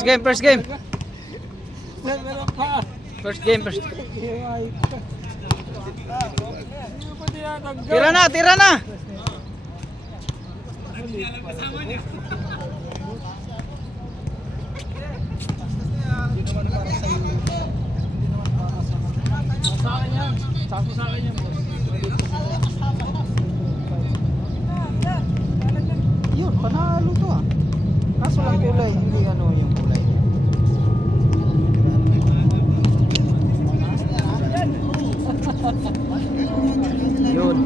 First game. First game. Tira na. Yun, panalo to ah. Kaso lang kulay, hindi ano yung kulay. Yun.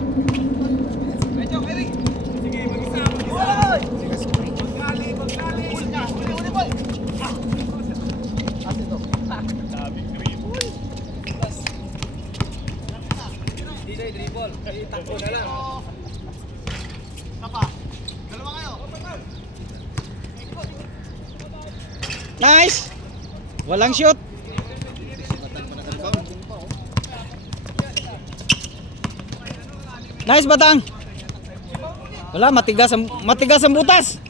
Nice. Walang shoot. Nice Batang. Wala, matigas ang butas.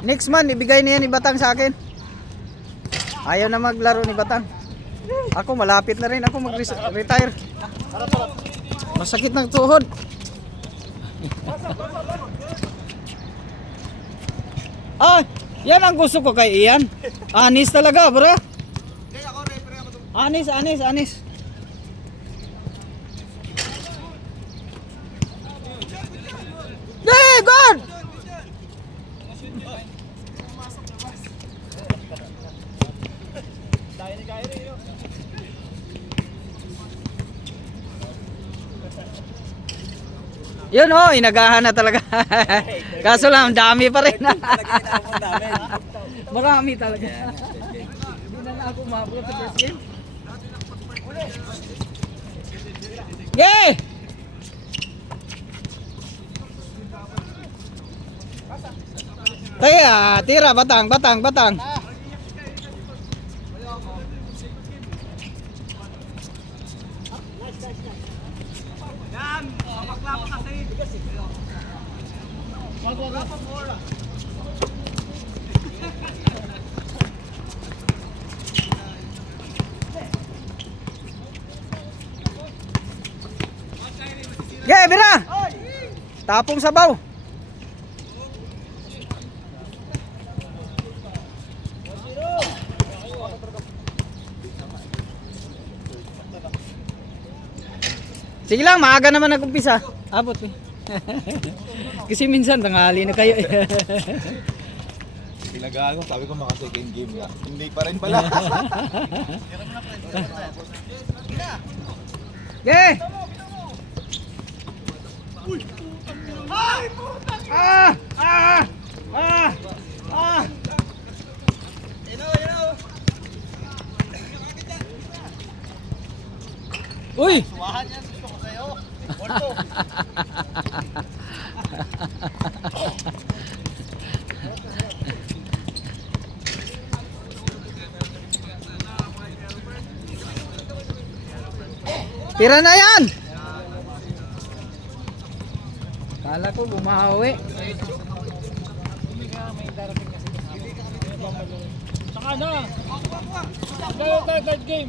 Next man, ibigay niya ni Batang sa akin. Ayaw na maglaro ni Batang. Ako malapit na rin ako mag-retire. Masakit ng tuhod. Ah, yan ang gusto ko kay Ian. Anis talaga, bro. Anis. Hey, God! Yun oh, inagahan na talaga. Kaso lang, dami pa rin. Marami talaga. Hindi na ako mabot sa first game. Yay! Tira, Batang. Bira! Tapong sabaw. Sige lang, maaga naman nag-umpisa. Abot eh. Kasi minsan tanghali na kayo eh. Pinagaan ko, sabi ko maka second game nga. Hindi pa rin pala. Yeah! Uy! Suwahan yan, gusto ko sa'yo. Tira na yan! Kala ko bumawi. Saka na! Third game.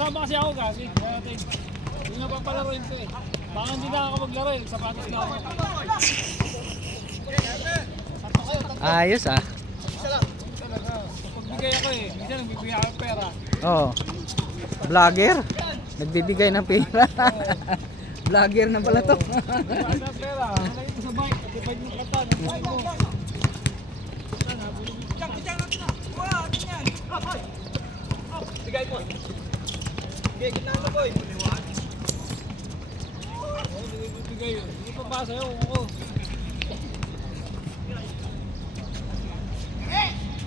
Kasama kasi ako kasi. Hindi nga pa palaroin ko eh. Baka hindi na ako maglaro eh. Sapatos na ako. Ayos ah. Pagbigay ako eh. Minsan nagbibigay ako ng pera. Oo. Vlogger? Nagbibigay ng pera. Vlogger na pala to. Ano ang pera? Ano ito sa bike? Divide mo katan. Divide mo. Bigay mo. Bigay kita na boy. Bigay yun. Hindi pa ba sa'yo? Oo.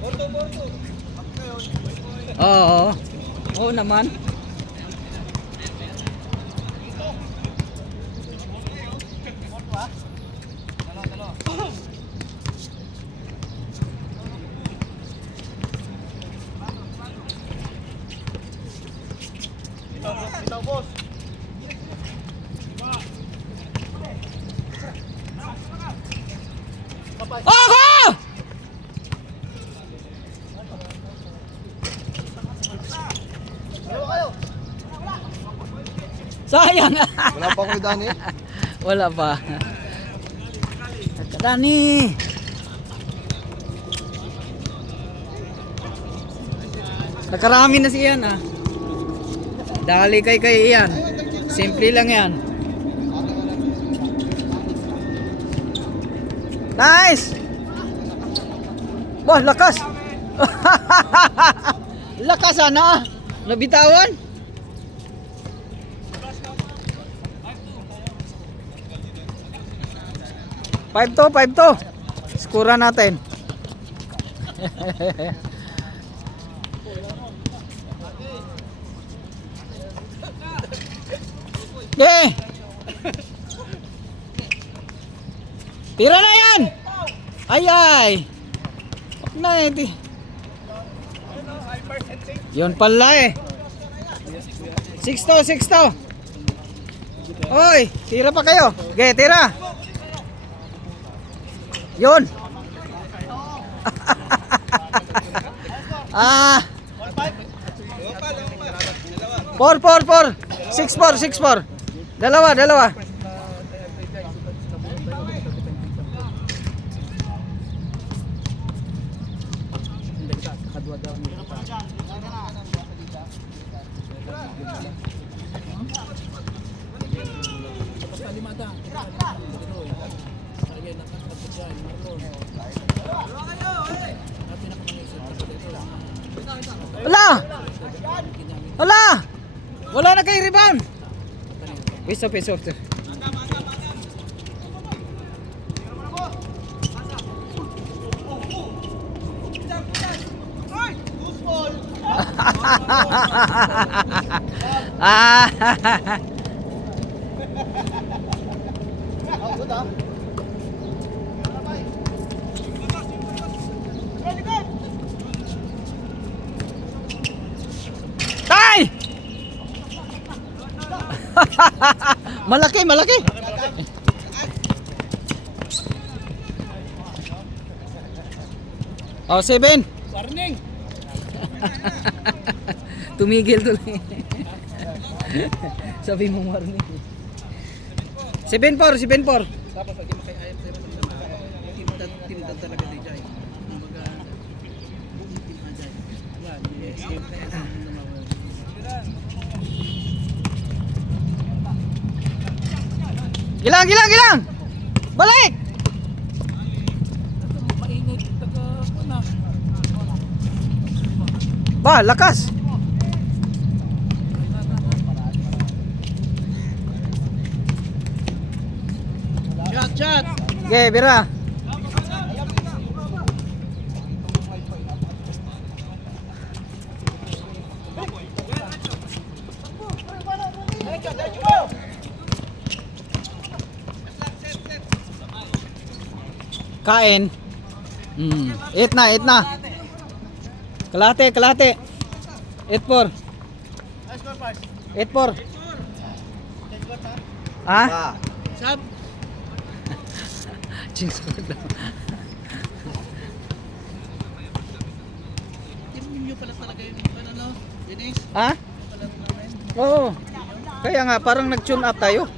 Borto. Oo. Oo naman. Ito boss. Ako! Sayang. Wala pa ako Dani. Wala pa. Dani. Nakarami na siyan ah. Dali kay iyan. Simple lang yan. Nice! Wah, lakas! Lakas ano? Nabitawan? Five to. Skura natin. Eh! Tira na yan! Ay! Wag na eh. Yun pala eh. 6 to. Oy, tira pa kayo. Okay, tira. Yun. Ah. 4. 6-4. Dalawa. Wala na kay rebound. Piso. Tay! Malaki. Oh, 7. Warning! Tumigil tuloy. Sabi mo warning. 7-4. Tapos lagi makayayam sa team talaga di Jai. Kumbaga team Ajay. Yan, yes, game kaya Gilang! Balik! mainit taga na. Ba, lakas. Shot! Okay, bira. Kain. 8 na. Kalate. 8-4. 8-4. Ha? Sab! Jinx ko daw. Team ninyo pala talaga yung ano, Denise? Ha? Oo. Kaya nga, parang nag-tune up tayo.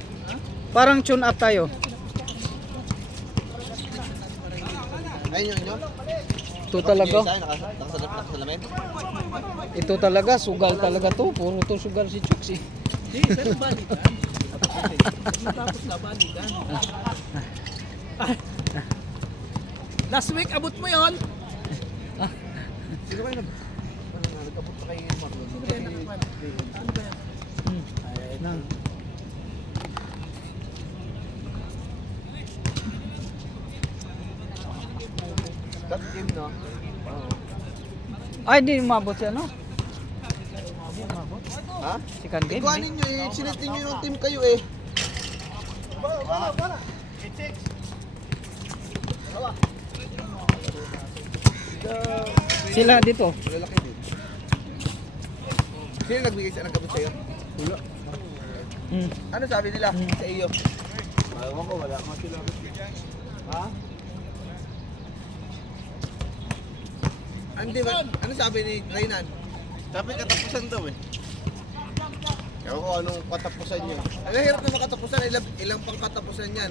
Ayun yung inyo? Ito talaga. Nakasalamin? Ito talaga, sugal talaga to. Puro to sugal si Chuks eh. Hindi, pero balikan. Tapos na balikan. Last week, abot mo yon. Sino kayo nag-abot pa kayo yung Marlon? Sino ba yan nakakwan? Ano ba yan? Ay, nang. That game no? Ay, di umabot siya, no? Ha? Second game. Ikuhanin nyo eh, sinit ninyo yung team kayo eh. Sila dito. Malalaki din. Sino nagbigay sa nagkabot sa'yo? Wala. Ano sabi nila sa iyo? Ewan ko, wala nga sila. Ha? Hindi ba? Ano sabi ni Raynan? Sabi katapusan daw eh. Ewan ko anong katapusan yun. Ang hirap na makatapusan. Ilang pang katapusan yan?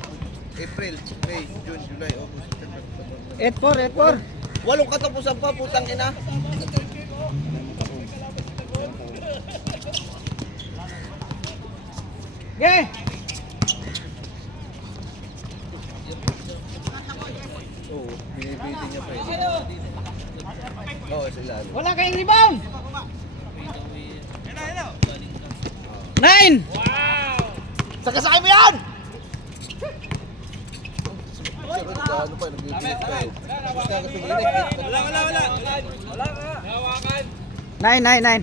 April, May, June, July, August, September. 8-4. Walong katapusan pa, putang ina. Okay. Oo, binibitin niya pa eh. Oo, sila. Wala kayong rebound. 9. Sakasakay mo yan! Ano pa, nagbibilit pa eh. Tapos na katuminig. Wala. 9.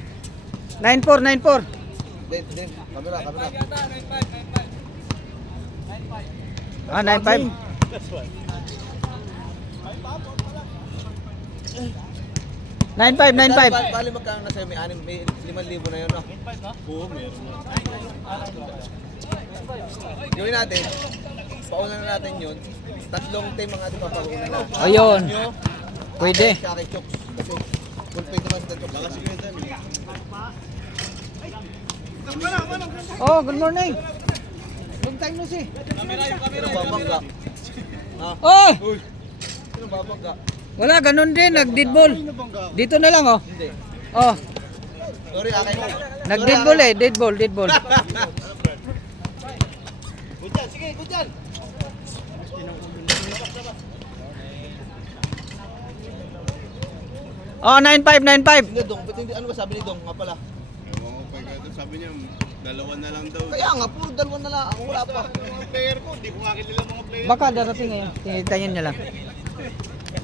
9-4. Din, kamera. Ah, 9-5. 9-5. Bali magkano na sa'yo? May 5,000 na yun, no? Oo, meron. Gawin natin, pauna na natin yun. Tatlong team ang ating papauna na. Ayun. Nyo, Pwede. Siya kay Chooks. Kasi full pay naman sa Chooks. Baka sige tayo. Oh, good morning. Long time no see. Sino babangga? Ha? Oh, Sino babangga? wala ganun din, nag-dead ball. Dito na lang oh. Hindi. Oh, Sorry, akin mo. nag-dead ball eh, dead ball. Gudyan, sige, gudyan. Oh, 9-5. Hindi, Dong. Ba't hindi, ano ba sabi ni Dong nga pala? Ewan ko pa sabi niya, dalawa na lang daw. Kaya nga, puro dalawa na lang. Ako wala pa. Mga player ko, di ko nga kilala mga player. Baka darating ngayon. Tinitayin niya lang.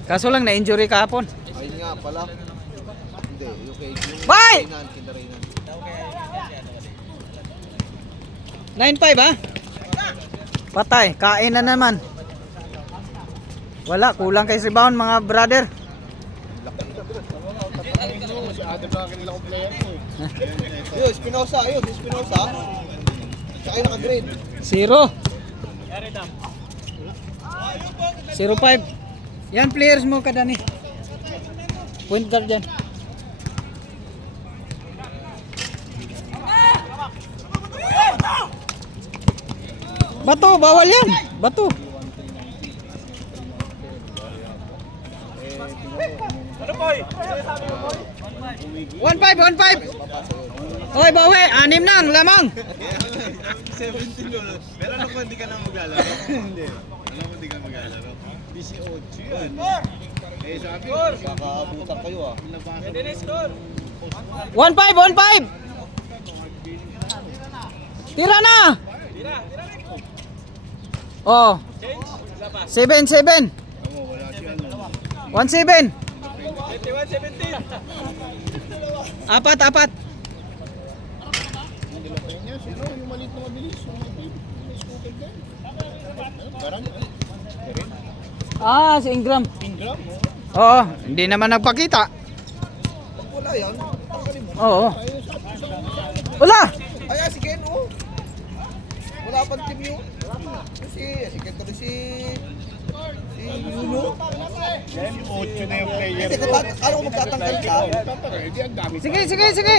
Kaso lang na-injury kahapon. Ayun nga pala. Hindi, yung kay yung Bye! Raynan, kinda Raynan. 9-5 ha? Patay, kain na naman. Wala, kulang kay rebound mga brother. Si Adam na kilala kong player ko eh. Yun, Espinosa. Ayun, si Espinosa. Tsaka yung naka-grade. 0. 0-5. Yan players mo kadani. Point guard dyan. Bato, bawal yan. Bato. 1-5. Hoy, bawi. 6 na ang lamang. 17 goals. Meron ako hindi ka na maglalaro. Hindi. Alam ko hindi ka maglalaro. 18 yun. Eh sabi, Kakaabutan kayo ah. 1-5. Tira na. Oh. 7-7. ako wala siya. 1-7. 4. Sino yung maliit na mabilis? Parang Ah, si Ingram. Ingram, Oo, hindi naman nagpakita. Wala yan. Oo. Wala. Ay, si Ken, oh. Wala pang team yun. Si Ken tuloy si Yuno. 8 na yung player Kasi ko. ano kung magtatanggal ka? Hindi, ang dami. Sige.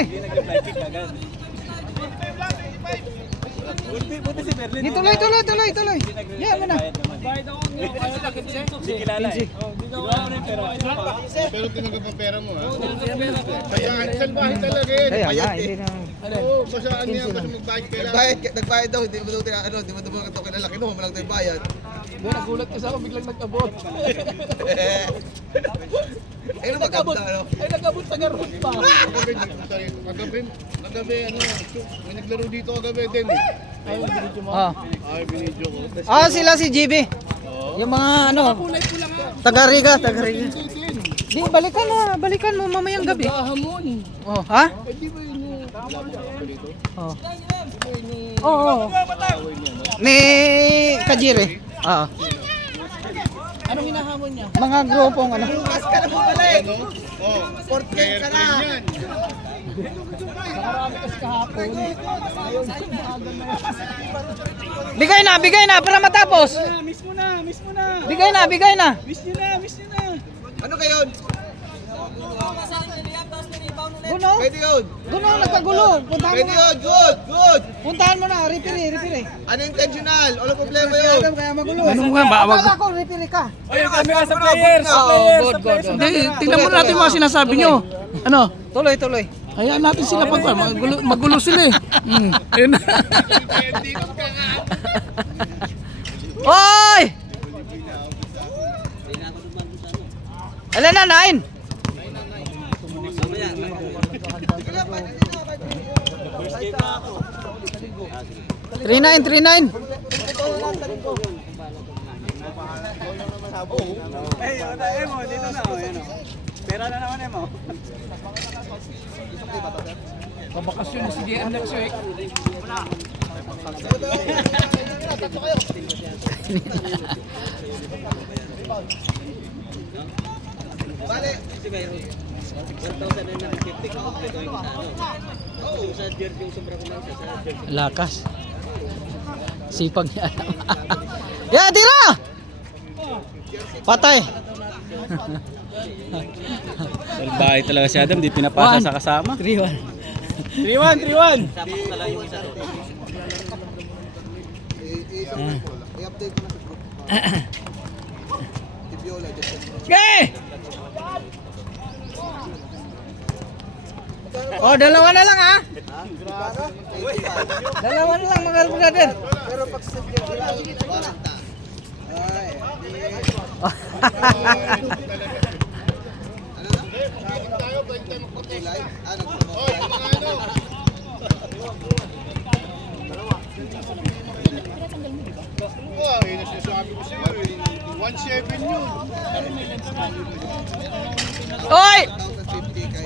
Tuloy. Yan mo na. Pero tinanggap ang pera mo ha. Kaya salbahe talaga eh. Kaya Bayad nga, eh. hindi na. Oo, basta ano yan, basta magbayad kailangan. Nagbayad daw, hindi mo daw hindi mo daw ito kilala, kinuha mo lang tayo bayad. Nagulat kasi ako biglang nag-abot. Ayun ang maganda, ano? Ay nag-abot sa garot pa. Kagabi, ano, may naglaro dito kagabi din eh. Ayun, binidyo mo. Oh. Ay, binidyo ko. Ah, sila si GB. Yung mga ano, Kulay pula nga. taga-Riga. Di, balikan mo mamayang gabi. Kahamon. Oh, ha? Ay di ba yun yung... Oh. Oo. Ni Kajire. Oo. Anong hinahamon niya? Mga grupong ano. Bukas ka na bumalik! Ano? Oh, 14 player ka ko na! rin yan. Marami kasi kahapon. Ayaw. Bigay na para matapos. Miss mo na. Bigay na. Miss nyo na. Ano kayo? Guno? Pwede yun. Guno, nagkagulo. Puntahan mo Pwede na. yun. Good, good. Puntahan mo na. Referee. Unintentional. Walang problema yun. Kaya magulo. Ano nga ba? Akala ko, referee ka. Sa players! Hindi, tingnan mo natin mga sinasabi nyo. Ano? Tuloy. Hayaan natin sila pag magulo sila eh. Ayun na. Hoy! Ilan na, 9? Three nine. Pabakasyon na si GM next week. Bale. Kasi mayroon 1,950 ka kompleto yung sa ano. Yung sa jersey yung sobra ko lang sa jersey. Lakas. Sipag niya. Ya, tira! Patay. Salbahe talaga si Adam, di pinapasa sa kasama. 3-1. 3-1. Tapos na lang yung isa doon. I-update ko na sa group. Tibiola. Okay! Oh, dalawa na lang ha. Dalawa na lang mga brother. Pero pag sa Tibiola, 40. Ay. Ano na? Tayo, pwede tayo magpapilay. Wow, yun ang sinasabi ko sa'yo eh. 1-7 yun. Oy! 1,050 kay...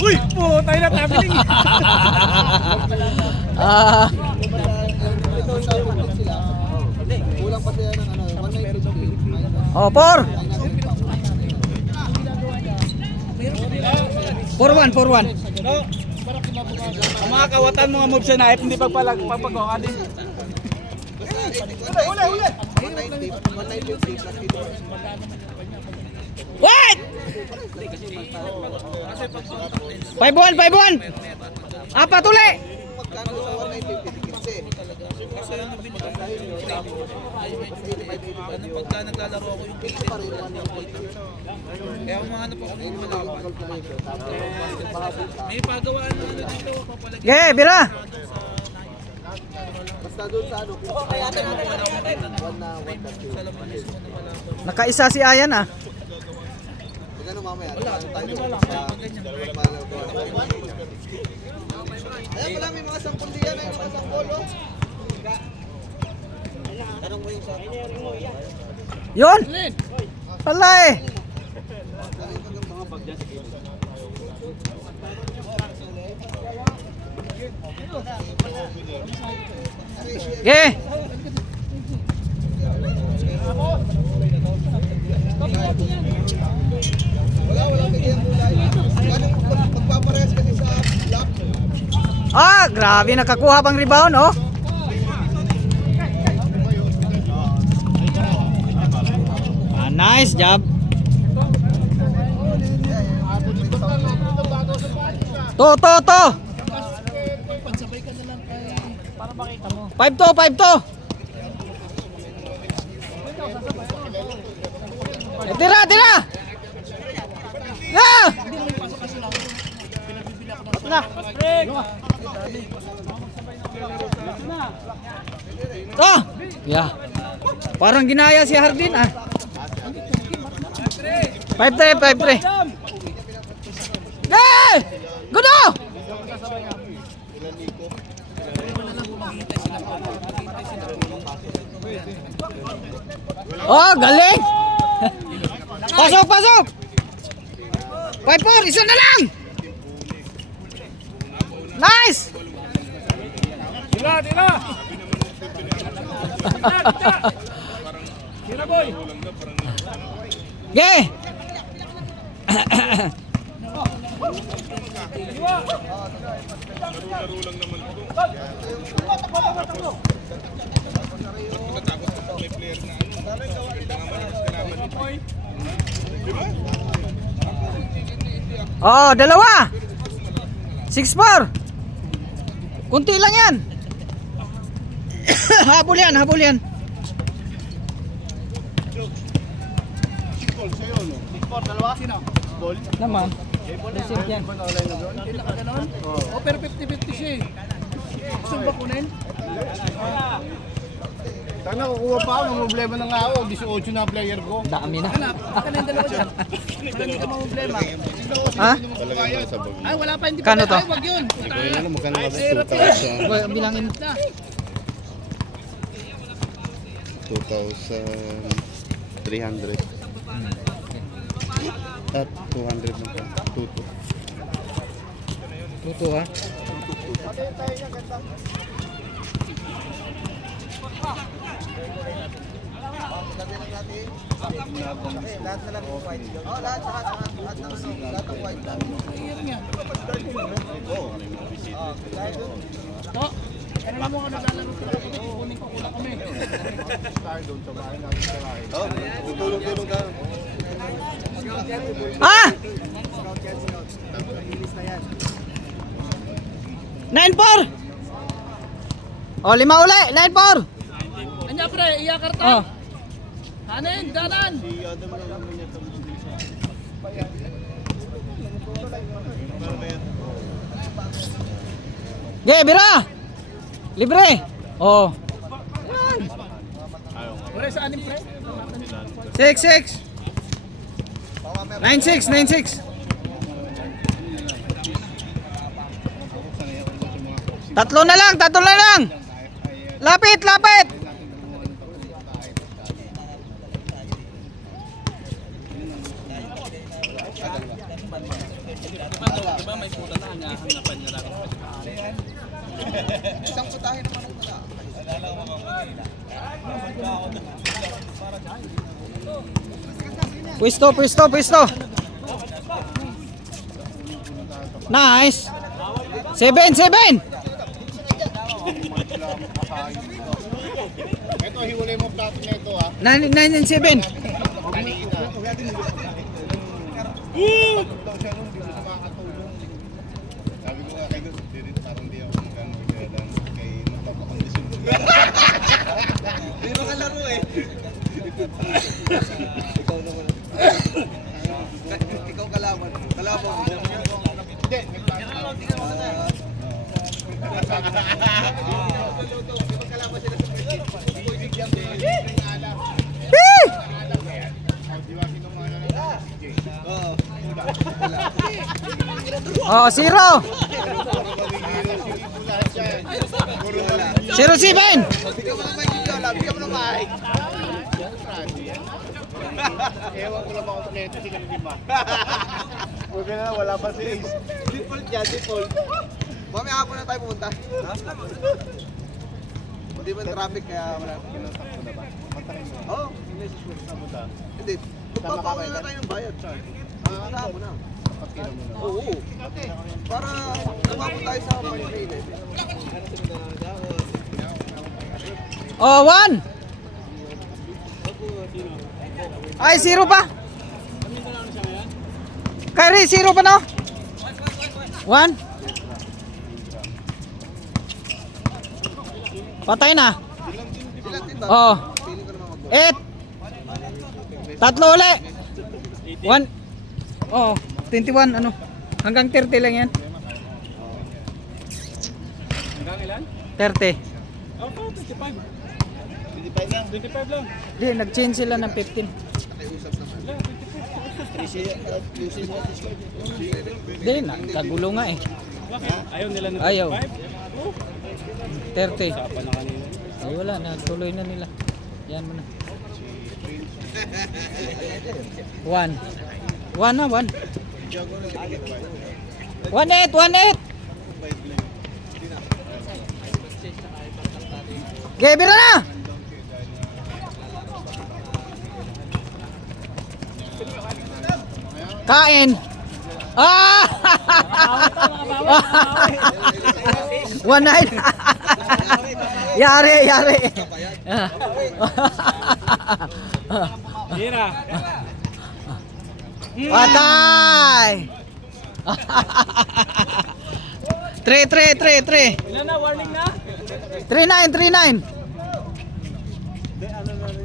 Uy! Putay na tabiling! Ah, Kulang pa sila ng ano, 1,950. oh, 4. 4-1. Ang mga kawatan mga moves na naip, hindi pagpagawa din. 190 plus ito. What? 5-1. Apat uli. Magkano sa 190? Pagka naglalaro ako yung kilid ko, kaya umahanap ako ng malaban. May pagawaan na ano dito, papalagay. Ge, bira. Basta doon sa ano. Kaya Nakaisa si Ayan ah. ano mamaya. Ayan pala may mga sampol diyan, may mga sampol. Tanong mo yung sa Yun. Wala eh. Ge. Wala bigyan kulay. Pagpaparehas kasi sa lock. Ah, grabe nakakuha pang rebound oh. Ah, nice job. To. Pagsabay ka na lang kay... Para makita mo. 5-2. Tira. Yeah! Oh! Yeah. Parang ginaya si Hardin ah. 5-3. Yeah! Good oh! Oh, galing! Pasok! 5-4, isa na lang! Nice! Tira! Tira boy! Yeah! Oh, dalawa. 6-4. Kunti lang yan. Habol yan, habol yan. Ball sa'yo, no? Sport, dalawa? Sino? Ball? Naman. Receive yan. Hindi na kaganon? O, pero 50-50 siya eh. Gusto mo ba kunin? Sana kukuha pa ako, may problema na nga ako. 18 na player ko. Dami na. Hanap, ka na yung dalawa dyan. Para hindi ka problema. Ha? Ay, wala pa, hindi Kano pa. to? Ay, wag yun. Ano, magkano ka? Ay, hirap yan. Well, bilangin. Na. 2,300. At 200 na pa. 2,200. Tuto ha. To, ano mo ka naglalaro sila kami? Kukunin ko kulang kami. Oh, tutulong-tulong ka. Ah! 9-4. Oh, 5 uli. 9-4. Anya pre, iyakarta. Oh. Hanin, ganan. Ge, bira. Libre. Oh. Pre, sa anim pre? 6-6. 9-6, 9-6. Tatlo na lang, tatlo na lang. Lapit, lapit. Diba may puta na nga, hanapan niya lang. Isang putahin naman ang pula. Pwesto, pwesto, pwesto. Nice. 7-7. Ito, hiwalay mo plato na ito, ha? 9-7. Kanina. Daw siya nung di mo makakatulong. Sabi ko nga kay Gus, dito parang di ako magkano kaya lang kay napapakondisyon. Hindi mo kalaro eh. Ikaw kalaban. Kalaban mo. Hindi, Oh, 0. 0-7. Bigyan mo naman yung lola. Bigyan mo naman. ewan ko lang ako sa neto, sila di ba? Huwag na, wala pa si Ace. Default yan, default. Mamaya hapon na tayo pumunta. Ha? Hindi man traffic kaya wala. Oo. Hindi. Magpapauna na tayo ng bayad. Wala ako na. Oo. Para lumabot tayo sa Manila. Oh, 1. Ay, 0 pa. Kyrie, 0 pa no? 1. Patay na. Ilan din ba? Oh. Feeling ko naman mag-go. 8. Tatlo uli. 1. Oh, 21 ano. Hanggang 30 lang yan. Hanggang ilan? 30. Opo, 25. 25 lang. 25 lang. Di, nag-change sila ng 15. Di, kagulo nga eh. Bakit? Ayaw nila ng 25? Ayaw. 30. Usapan na kanina. Ay, wala na. Tuloy na nila. Yan mo na. 1. 1 na, 1. 1-8, 1-8. Gebira na! Kain! Ah! 1-9. Yari, yari. Hira. Patay! 3. Ilan na? Warning na? 3-9.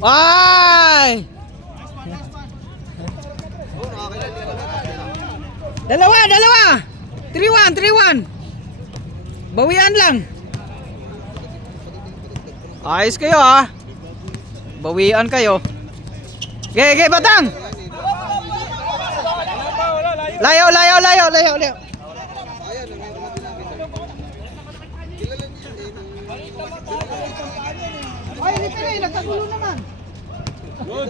Ay! Dalawa! 3-1. Bawian lang. Ayos kayo ha. Bawian kayo. Ge, Batang. Layo. Ay, referee, nagkagulo naman. Good.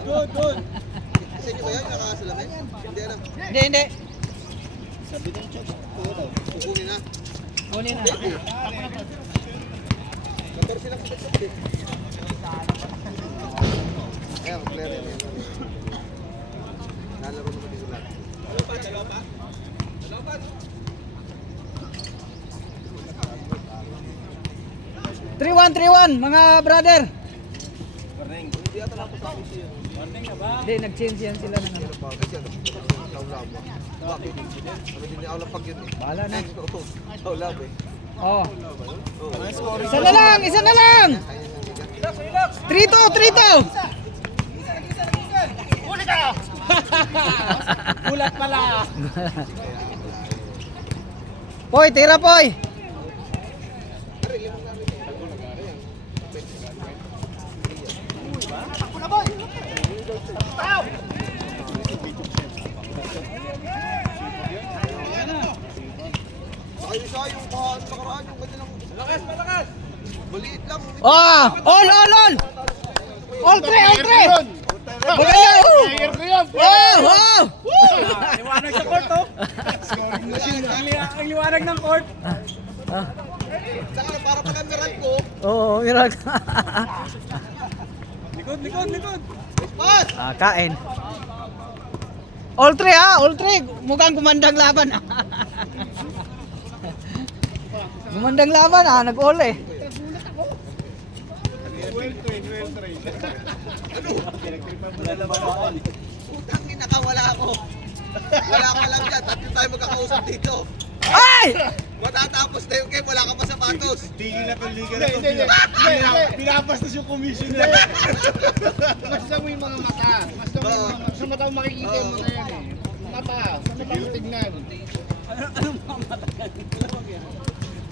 Sa inyo ba yan? Nakakasalamin? Hindi alam. Hindi. Kukunin na. Kunin na. Number sila sa pagsabi. Ayan, clear yan. Nalaro naman dito lahat. 3-1, mga brother. Hindi ata lang sa amin siya. Hindi, nag-change yan sila ng ano. Kasi ano, kaulab mo. Bakit? Ano din ni Aulab pag yun eh. Bahala na. Kaulab eh. Oh. Isa na lang. 3-2. Ulat pala. Poy, tira Poy. Saka isa yung nakaraan yung kanilang... Malakas! Maliit lang. Oh, all. All three. Maganda. Oh. Liwanag sa court, oh. Ang liwanag ng court. Saka para pag-ameran ko. Oo, mirag. Likod. Pass! Kain. All three ha, all three. Mukhang gumandang laban. Gumandang laban ha, nag-all eh. Putang ina ka, wala ako. Wala ka lang dyan. Tatlo tayo magkakausap dito. Ay! Matatapos na yung game, wala ka pa sapatos. Tingin na kung liga na ito. Pinapastos yung commission na. Basta mo yung mga mata. Basta mo yung mga mata. Sa mata mo makikita yung mga yan eh. Mata. Sa mata mo tignan.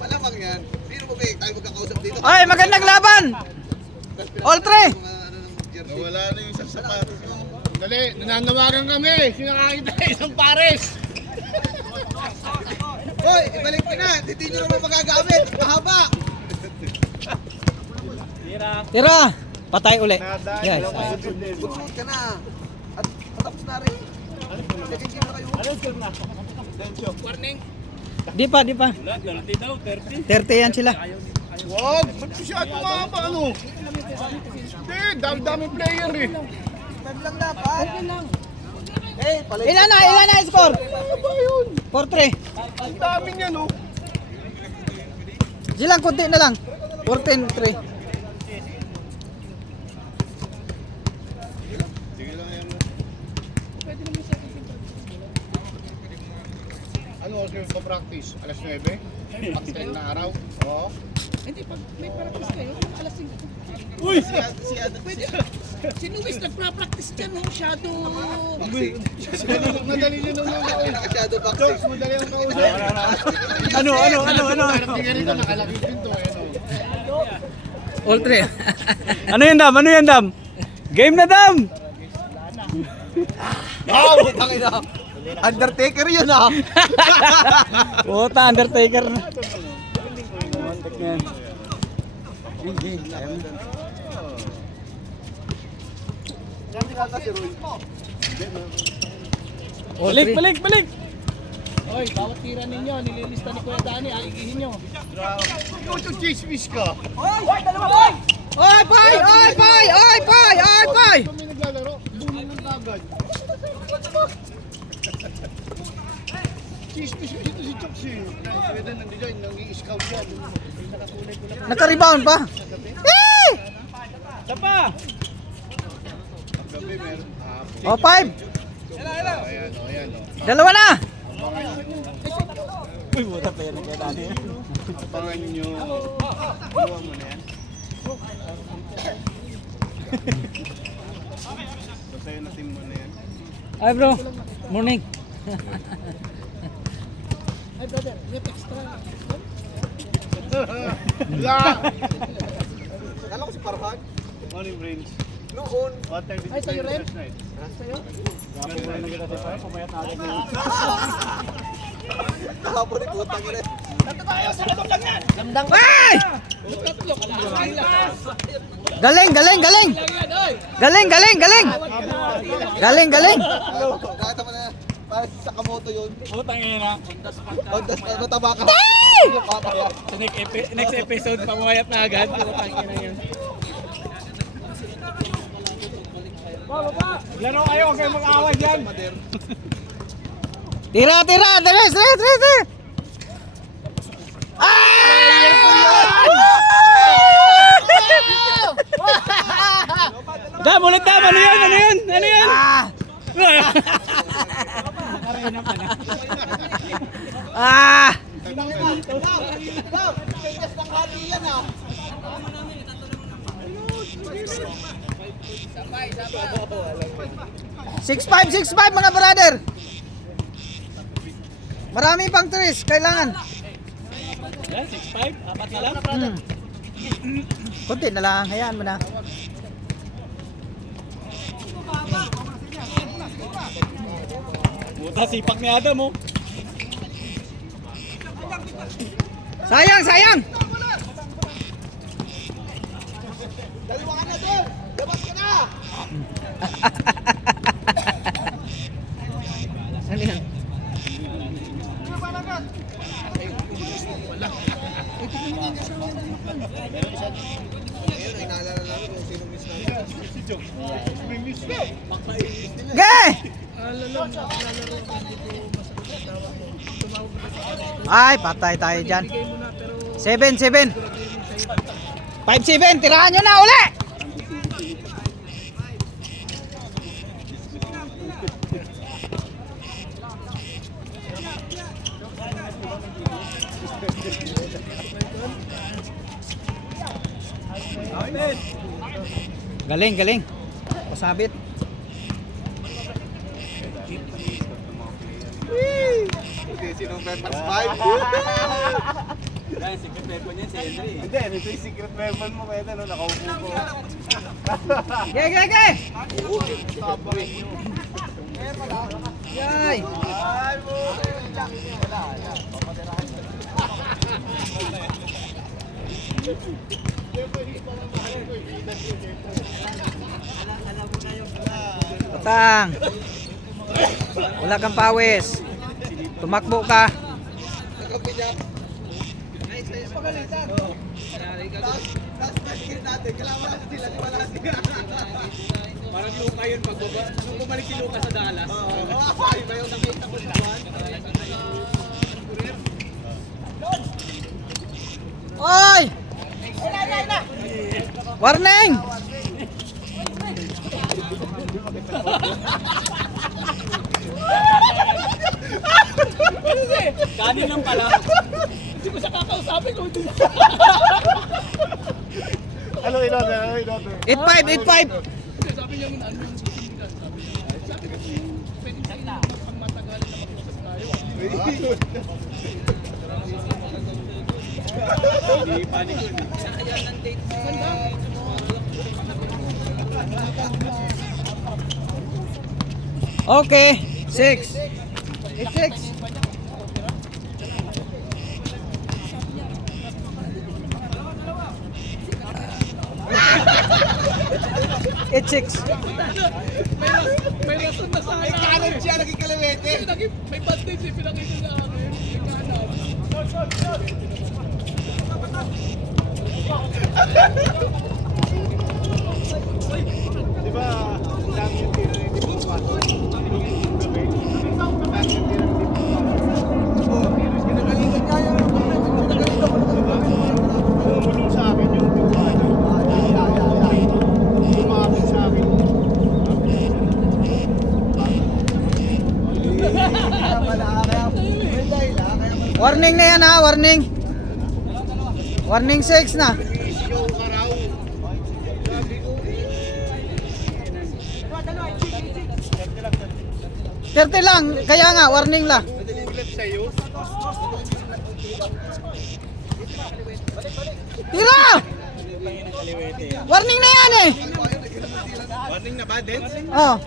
Malamang yan. Sino mo ba tayo magkakausap dito? Ay, magandang laban. All three. Nawala na yung isang sapatos mo. Dali, nananawagan kami. Sinakakita isang pares. Hoy, ibalik ko na. Hindi nyo naman magagamit. Mahaba. Tira. Patay uli. Yes. Bunod ka na. At patapos na rin. Second game na kayo. Di pa. 30 yan sila. Wag! Ba't siya tumama ano? Hindi, dami-dami player eh. Lang na, pa. Eh, palit. Ilan na score? 4-3. Ang dami niya no. Silang kunti na lang. 14-3. Ano oras yung pa-practice? Alas 9? Pag-10 na araw? Oo. Hindi, pag may practice kayo, alas 5. Uy! Pwede. Si Luis nagpa-practice dyan, no? Shadow. Madali nyo nung mga Masyado boxing. madali ang kausap. Ano? Hindi ka rito, nakalaki din to. All 3. Ano yan, Dam? Game na, Dam! Oh, putang ina. Undertaker yun ah. Puta, Undertaker na. Yan. Balik! Oy, bawat tira ninyo, nililista ni Kuya Dani, aigihin nyo. Ito chismis ka. Oy, Poy! Kami naglalaro. Bunyan ng kagad. Chismis ka dito si Chops eh. Pwede nandiyan, nang-i-scout yan. Naka-rebound pa. Tapa! Gabi meron. Oh, 5. Ayan o, ayan o. Dalawa na! Uy, buta pa yan ang kaya dati. Abangan nyo. Iwan mo na yan. Basta yun na team mo na yan. Ay bro, morning. Ay brother, net extra. Kala ko si Parhag. Morning, Brains. Noon. What time did Ay, you sa'yo play rin? last night? Kahapon ni putang ina. Ay! Galing, galing, galing! Galing, galing, galing! Galing, galing! Kahit naman na. Parang sa kamoto yun. Putang ina. Mataba ka. Sa next episode, pamuhayat na agad. Putang ina yun. Laro kayo, huwag kayong mag-away dyan. Tira, tira! Tira, tira, tira, tira! Dam, ulit dam! Ano yan? Ano yan? Ano yan? Ah! Six five mga brother. Marami pang tres kailangan. Yan, 6'5", apat na lang. Konti na lang, hayaan mo na. Puta, sipak ni Adam oh. Sayang, sayang. Daliwa ka na doon. Labas ka na. Ano yan? Ayun, ay naalala namin kung sino miss namin. Ge! Ay, patay tayo dyan. 7-7. 5-7, tirahan nyo na uli! Galing, galing. Pasabit. Hindi, sino Pepas 5? Guys, secret weapon yan si Henry. Hindi, ito yung secret weapon mo kaya no, nakaupo ko. Ge, ge, ge! Yay! Patang. Wala kang pawis. Tumakbo ka. Parang Luka yun pagbaba. Nung bumalik si Luka sa Dallas. Oy! Warning! Kanin lang pala. Hindi ko siya kakausapin kung hindi. Ano in-order? Ano in-order? 8-5, 8-5. Sabi niya ano yung susunod. Sabi ko, pwede sila pang matagalan na mag-usap tayo. Hindi panik yun. Okay, 6. 8-6. It's 6. May rason na sana. Ay, kanan siya, naging kalawete. May bandage eh, pinakita sa akin. May kanan. Di ba, ang dami yung tira na hindi pumapasok? Gabi. Ang dami yung tira na hindi pumapasok. Kinagalingan niya yung Bumulong sa akin yung tuwala. Lumapit sa akin. Warning na yan ha, warning. Warning 6 na. Show ka raw. Sabi ko, 30 lang, kaya nga, warning lang. ulit sa'yo. Tira! Warning na yan eh. Warning na ba, Dens? Oh.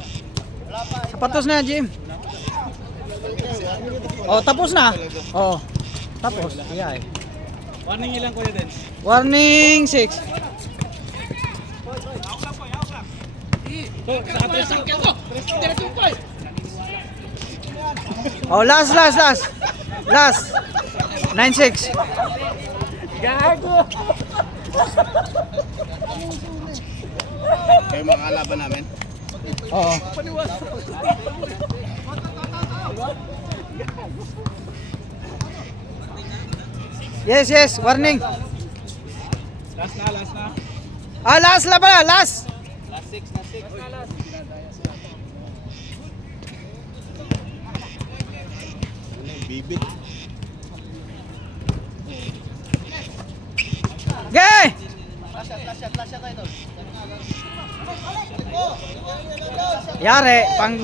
Sapatos na yan, Jim. Oh, tapos na. Oh. Tapos. Yeah. Warning ilang kuya Dens. Warning 6. Oh, last. Last. 9-6. Kayo mga kalaban namin. Oo. Yes, warning. Last na. Ah, last la pala, last. Bibit. Gay! Yari, pang